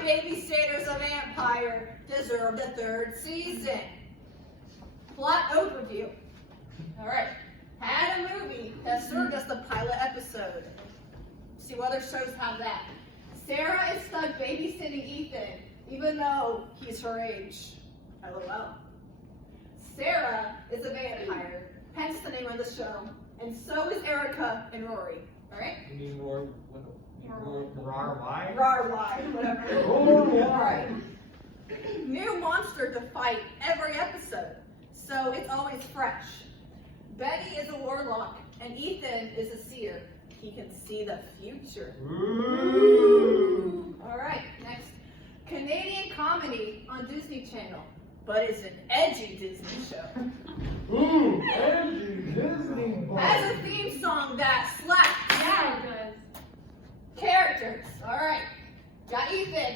Babysitter's a Vampire deserved a third season. Plot overview. Alright, had a movie that served as the pilot episode. See what other shows have that. Sarah is stuck babysitting Ethan, even though he's her age. LOL. Sarah is a vampire, hence the name of the show, and so is Erica and Rory. Alright? You mean more why? Why, whatever. Alright. New monster to fight every episode, so it's always fresh. Betty is a warlock, and Ethan is a seer. He can see the future. Ooh. Alright, next. Canadian comedy on Disney Channel, but it's an edgy Disney show. Ooh, edgy Disney. Has a theme song that slaps. Yeah, it does. Characters. Alright. Got Ethan.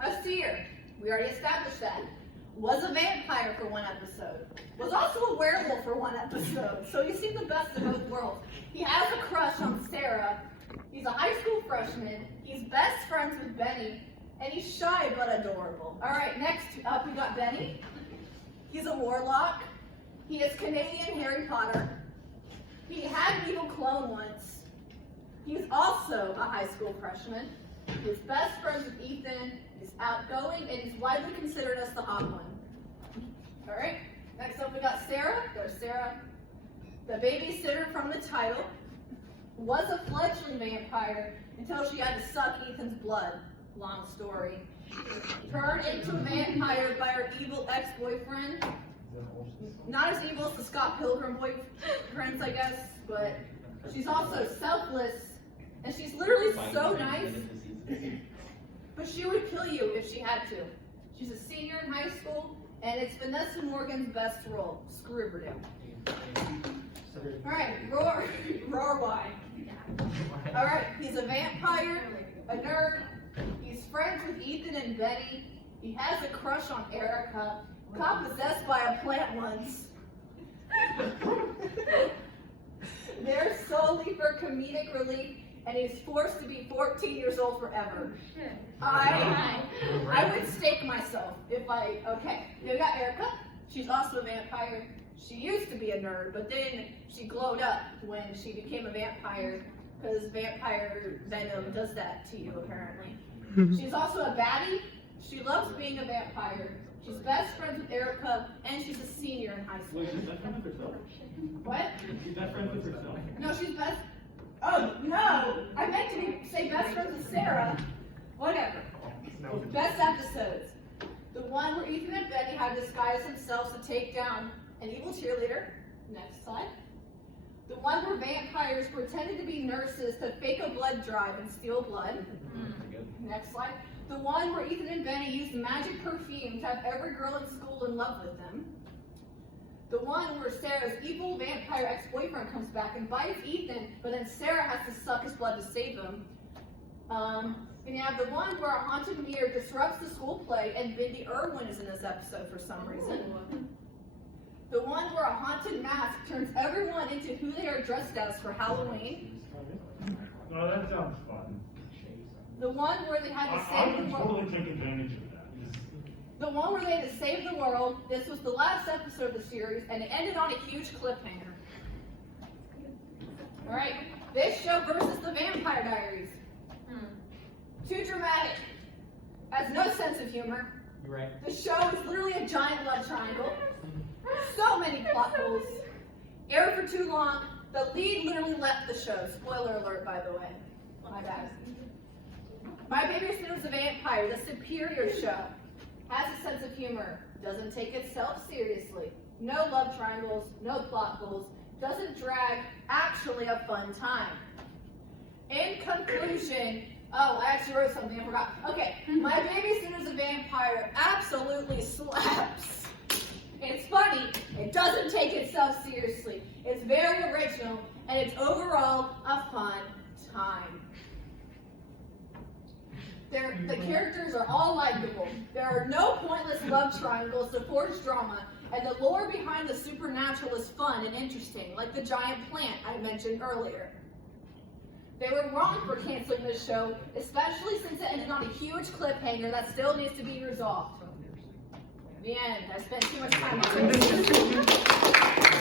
A seer. We already established that. Was a vampire for one episode. Was also a werewolf for one episode. So he's seen the best of both worlds. He has a crush on Sarah. He's a high school freshman. He's best friends with Benny. And he's shy but adorable. Alright, next up we got Benny. He's a warlock. He is Canadian Harry Potter. He had an evil clone once. He's also a high school freshman. He's best friends with Ethan. He's outgoing and he's widely considered as the hot one. Alright, next up we got Sarah. There's Sarah. The babysitter from the title. Was a fledgling vampire until she had to suck Ethan's blood. Long story. Turned into a vampire by her evil ex-boyfriend. Not as evil as the Scott Pilgrim boyfriends, I guess, but she's also selfless, and she's literally so nice, but she would kill you if she had to. She's a senior in high school, and it's Vanessa Morgan's best role. Screw Riverdale. Alright, Roar why? Alright, he's a vampire, a nerd, he's friends with Ethan and Betty, he has a crush on Erica, got possessed by a plant once. They're solely for comedic relief, and he's forced to be 14 years old forever. I would stake myself if okay, we got Erica. She's also a vampire. She used to be a nerd, but then she glowed up when she became a vampire, because vampire venom does that to you, apparently. She's also a baddie. She loves being a vampire. She's best friends with Erica, and she's a senior in high school. Wait, she's best friends with herself? What? She's best friends with herself? No, she's best. Oh, no! I meant to say best friends with Sarah. Whatever. Best episodes. The one where Ethan and Betty had disguised themselves to take down an evil cheerleader. Next slide. The one where vampires pretended to be nurses to fake a blood drive and steal blood. Next slide. The one where Ethan and Benny used magic perfume to have every girl in school in love with them. The one where Sarah's evil vampire ex-boyfriend comes back and bites Ethan, but then Sarah has to suck his blood to save him. And you have the one where a haunted mirror disrupts the school play, and Bindi Irwin is in this episode for some reason. The one where a haunted mask turns everyone into who they are dressed as for Halloween. Oh, that sounds fun. The one where they had to I save would the world. totally take advantage of that. The one where they had to save the world. This was the last episode of the series, and it ended on a huge cliffhanger. Alright, this show versus the Vampire Diaries. Too dramatic. Has no sense of humor. You're right. The show is literally a giant love triangle. So many plot holes. Aired for too long. The lead literally left the show. Spoiler alert, by the way. My bad. My Babysitter is a Vampire, the superior show. Has a sense of humor. Doesn't take itself seriously. No love triangles. No plot holes. Doesn't drag. Actually a fun time. In conclusion, oh, I actually wrote something, I forgot. Okay, My Babysitter is a Vampire absolutely slaps. It's funny, it doesn't take itself seriously, it's very original, and it's overall a fun time. The characters are all likable. There are no pointless love triangles to forge drama, and the lore behind the supernatural is fun and interesting, like the giant plant I mentioned earlier. They were wrong for canceling this show, especially since it ended on a huge cliffhanger that still needs to be resolved. The end. I spent too much time on this.